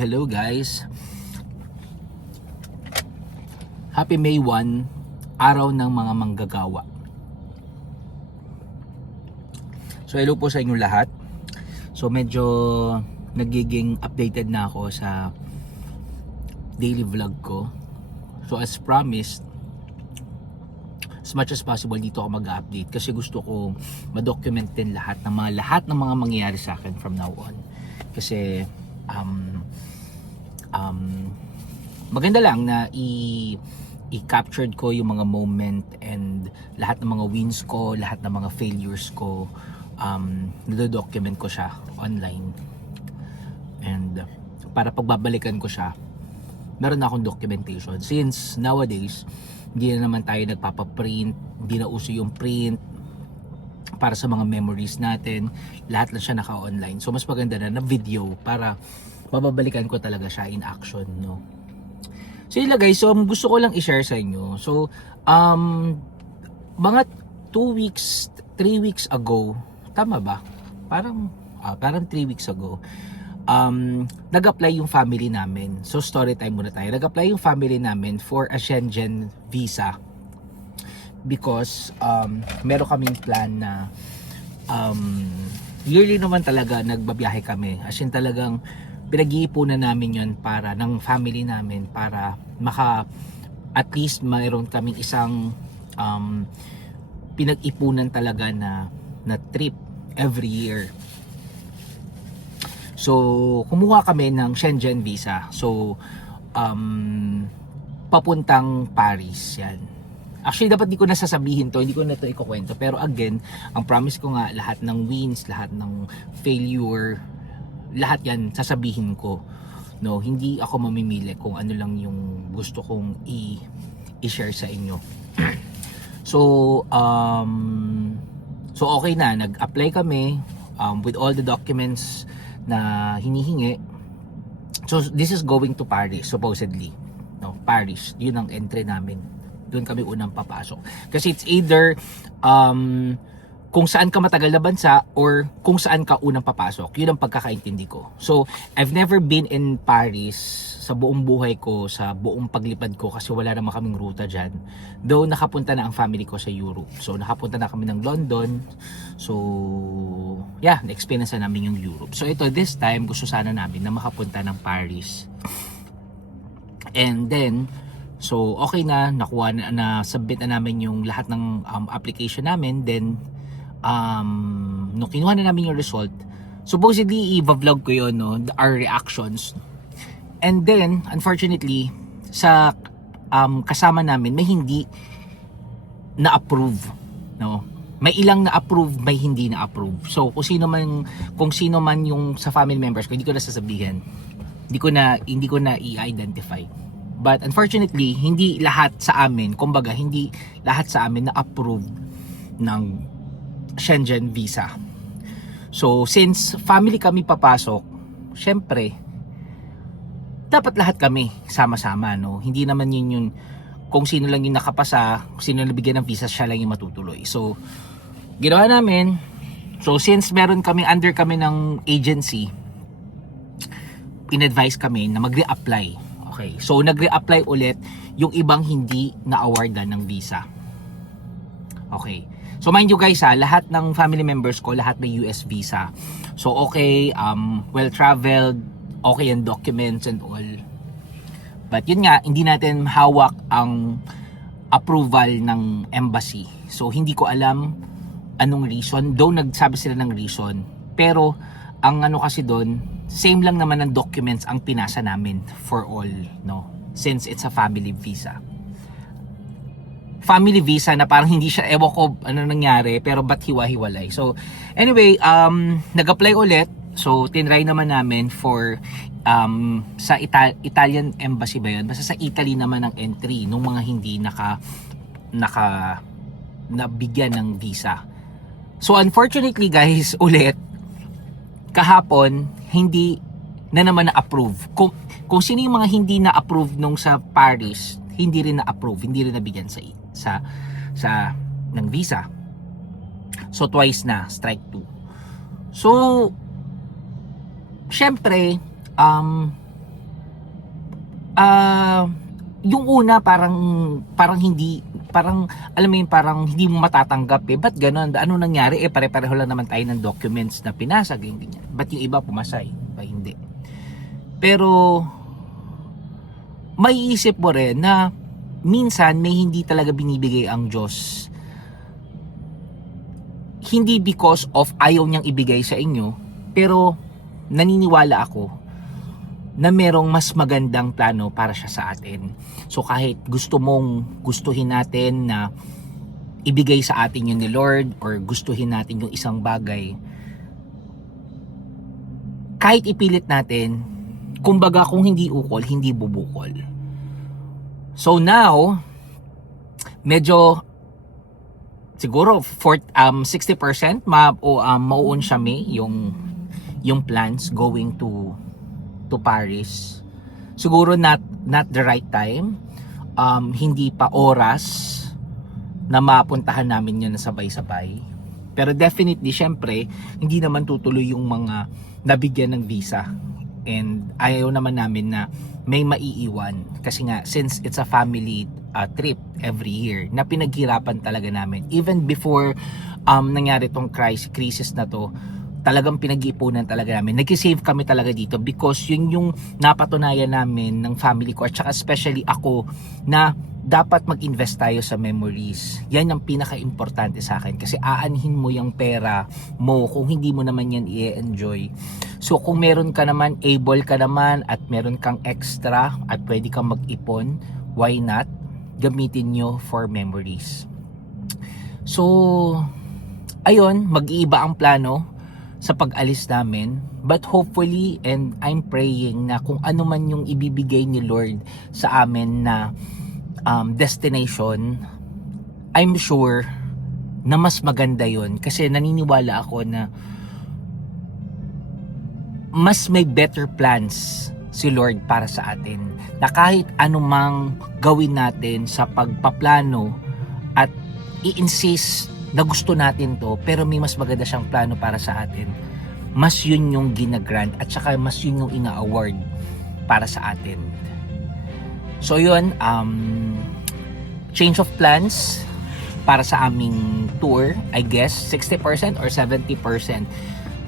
Hello guys, Happy May 1, araw ng mga manggagawa. So hello po sa inyong lahat. So medyo nagiging updated na ako sa daily vlog ko. So as promised, as much as possible dito ako mag-update kasi gusto ko ma-document din lahat ng mga mangyayari sa akin from now on. Kasi maganda lang na i-captured ko yung mga moment and lahat ng mga wins ko, lahat ng mga failures ko, nado-document ko siya online. And para pagbabalikan ko siya, meron na akong documentation. Since nowadays, hindi na naman tayo nagpapaprint, hindi na uso yung print para sa mga memories natin. Lahat lang siya naka-online. So mas maganda na video para mababalikan ko talaga siya in action, no? So yun lang guys, so gusto ko lang i-share sa inyo. So mga 2 weeks, 3 weeks ago, tama ba? Parang 3 weeks ago, nag-apply yung family namin. So story time muna tayo. Nag-apply yung family namin for a Schengen visa because meron kaming plan na yearly naman talaga nagbabiyahe kami. As in talagang pinag-iipunan namin yon para ng family namin para at least mayroon kaming isang pinag-ipunan talaga na trip every year. So kumuha kami ng Schengen visa. So papuntang Paris yan. Actually dapat di ko na sasabihin to, hindi ko na to ikukwento, pero again, ang promise ko nga, lahat ng wins, lahat ng failure, lahat yan sasabihin ko, no? Hindi ako mamimili kung ano lang yung gusto kong i-share sa inyo. So okay na, nag-apply kami with all the documents na hinihingi. So this is going to Paris supposedly, no? Paris, yun ang entry namin, doon kami unang papasok kasi it's either kung saan ka matagal na bansa or kung saan ka unang papasok. Yun ang pagkakaintindi ko. So, I've never been in Paris sa buong buhay ko, sa buong paglipad ko kasi wala naman kaming ruta dyan. Though nakapunta na ang family ko sa Europe. So, nakapunta na kami ng London. So, yeah, na-experience na namin yung Europe. So, ito, this time, gusto sana namin na makapunta ng Paris. And then, so, okay na, nakuha na, submit na namin yung lahat ng application namin. Then, no, kinuha na namin yung result. Supposedly i-vlog ko yun, no, our reactions. And then unfortunately sa kasama namin may hindi na-approve, no. May ilang na-approve, may hindi na-approve. So kung sino man yung sa family members ko, hindi ko na sasabihin. Hindi ko na i-identify. But unfortunately, hindi lahat sa amin, kumbaga hindi lahat sa amin na-approve ng Schengen visa. So since family kami papasok, syempre dapat lahat kami sama-sama, no? Hindi naman yun kung sino lang yung nakapasa, kung sino nabigyan ng visa, siya lang yung matutuloy. So ginawa namin, so since under kami ng agency, in-advise kami na mag-reapply. Okay, so nag-reapply ulit yung ibang hindi na-awardan ng visa. Okay. So mind you guys, lahat ng family members ko, lahat may US visa. So okay, well traveled, okay ang documents and all. But yun nga, hindi natin hawak ang approval ng embassy. So hindi ko alam anong reason, though nagsabi sila ng reason. Pero ang ano kasi doon, same lang naman ng documents ang pinasa namin for all, no? Since it's a family visa. Family visa na parang hindi siya, ewan ko ano nangyari, pero ba't hiwa-hiwalay. So anyway, nag-apply ulit. So tinry naman namin for sa Italian embassy ba yun? Basta sa Italy naman ang entry nung mga hindi nabigyan ng visa. So unfortunately guys, ulit kahapon hindi na naman na-approve. Kung sino yung mga hindi na-approve nung sa Paris, hindi rin na-approve, hindi rin nabigyan sa ng visa. So twice na, strike 2. So syempre yung una parang hindi, parang alam mo yun, parang hindi mo matatanggap ba't ganun, ano nangyari, pare-pareho lang naman tayo ng documents na pinasag, yung ganyan, ba't yung iba pumasay, ba hindi. Pero maiisip mo rin na minsan may hindi talaga binibigay ang Diyos, hindi because of ayaw niyang ibigay sa inyo, pero naniniwala ako na merong mas magandang plano para siya sa atin. So kahit gustuhin natin na ibigay sa atin yun ni Lord, or gustuhin natin yung isang bagay, kahit ipilit natin, kumbaga kung hindi ukol, hindi bubukol. So now, medyo siguro 60% mauun siya yung plans going to Paris. Siguro not the right time, hindi pa oras na mapuntahan namin yun na sabay-sabay, pero definitely syempre hindi naman tutuloy yung mga nabigyan ng visa, and ayaw naman namin na may maiiwan, kasi nga since it's a family trip every year na pinaghirapan talaga namin even before nangyari tong crisis na to. Talagang pinag-iipunan talaga namin. Nag-save kami talaga dito because yun yung napatunayan namin ng family ko, at saka especially ako, na dapat mag-invest tayo sa memories. Yan ang pinaka-importante sa akin, kasi aanhin mo yung pera mo kung hindi mo naman yan i-enjoy. So kung meron ka naman, able ka naman, at meron kang extra at pwede kang mag-ipon, why not? Gamitin nyo for memories. So ayun, mag-iiba ang plano sa pag-alis namin, but hopefully, and I'm praying na kung ano man yung ibibigay ni Lord sa amin na destination, I'm sure na mas maganda yon, kasi naniniwala ako na mas may better plans si Lord para sa atin, na kahit anumang gawin natin sa pagpaplano at i-insist na gusto natin to, pero may mas maganda siyang plano para sa atin, mas yun yung ginagrant, at saka mas yun yung ina-award para sa atin. So yun, change of plans para sa aming tour, I guess 60% or 70%,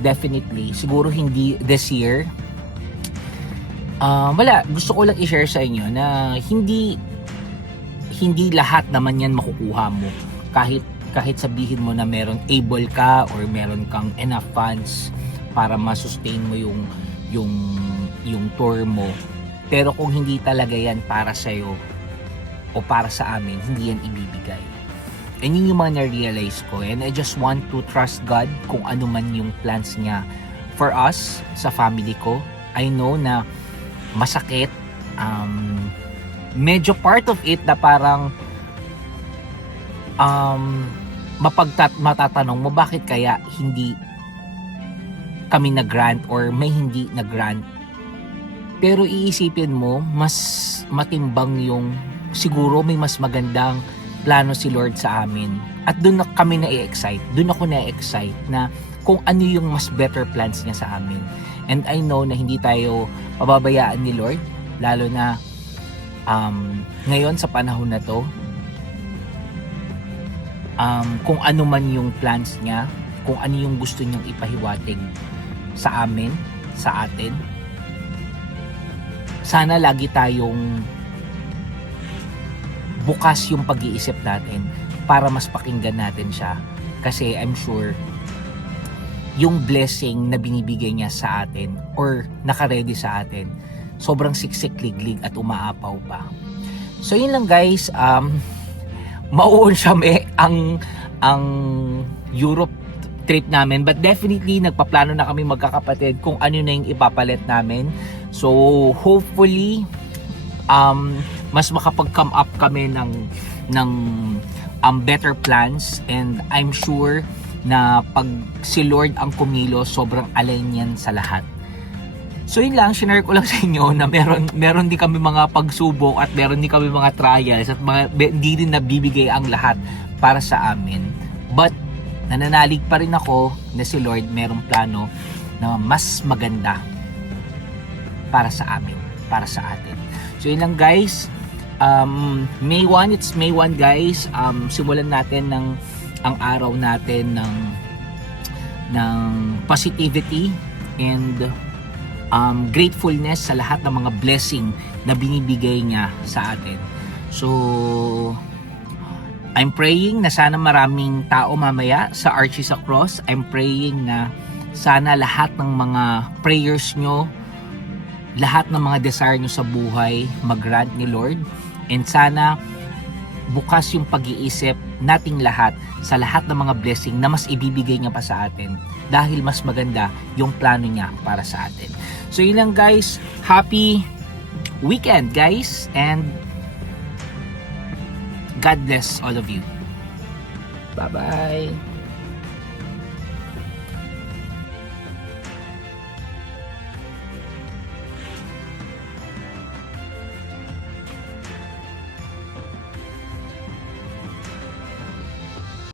definitely. Siguro hindi this year. Wala, gusto ko lang i-share sa inyo na hindi lahat naman yan makukuha mo, kahit sabihin mo na meron able ka or meron kang enough funds para ma-sustain mo yung tour mo, pero kung hindi talaga yan para sa'yo o para sa amin, hindi yan ibibigay. And yun yung mga na-realize ko, and I just want to trust God kung ano man yung plans niya for us, sa family ko. I know na masakit, medyo part of it na parang matatanong mo bakit kaya hindi kami na-grant or may hindi na-grant. Pero iisipin mo, mas matimbang yung, siguro may mas magandang plano si Lord sa amin. At doon na kami na-excite. Doon ako na-excite na kung ano yung mas better plans niya sa amin. And I know na hindi tayo pababayaan ni Lord, lalo na ngayon sa panahon na to. Kung ano man yung plans niya, kung ano yung gusto niyang ipahiwatig sa amin, sa atin, sana lagi tayong bukas yung pag-iisip natin para mas pakinggan natin siya, kasi I'm sure yung blessing na binibigay niya sa atin or naka-ready sa atin, sobrang siksik-liglig at umaapaw pa. So yun lang guys, mauun siya ang Europe trip namin, but definitely nagpaplano na kami magkakapatid kung ano na yung ipapalit namin. So hopefully mas makapag-come up kami ng better plans, and I'm sure na pag si Lord ang kumilo, sobrang align yan sa lahat. So yun lang, shinare ko lang sa inyo na meron din kami mga pagsubok at meron din kami mga trials, at hindi din nabibigay ang lahat para sa amin. But nananalig pa rin ako na si Lord merong plano na mas maganda para sa amin. para sa atin. So yun lang guys. May 1, it's May 1 guys. Simulan natin ang araw natin ng positivity and gratefulness sa lahat ng mga blessing na binibigay niya sa atin. So I'm praying na sana maraming tao mamaya sa Archie sa Cross. I'm praying na sana lahat ng mga prayers nyo, lahat ng mga desire nyo sa buhay mag-grant ni Lord. And sana bukas yung pag-iisip nating lahat sa lahat ng mga blessing na mas ibibigay niya pa sa atin dahil mas maganda yung plano niya para sa atin. So yun lang guys, happy weekend guys, and God bless all of you. Bye bye.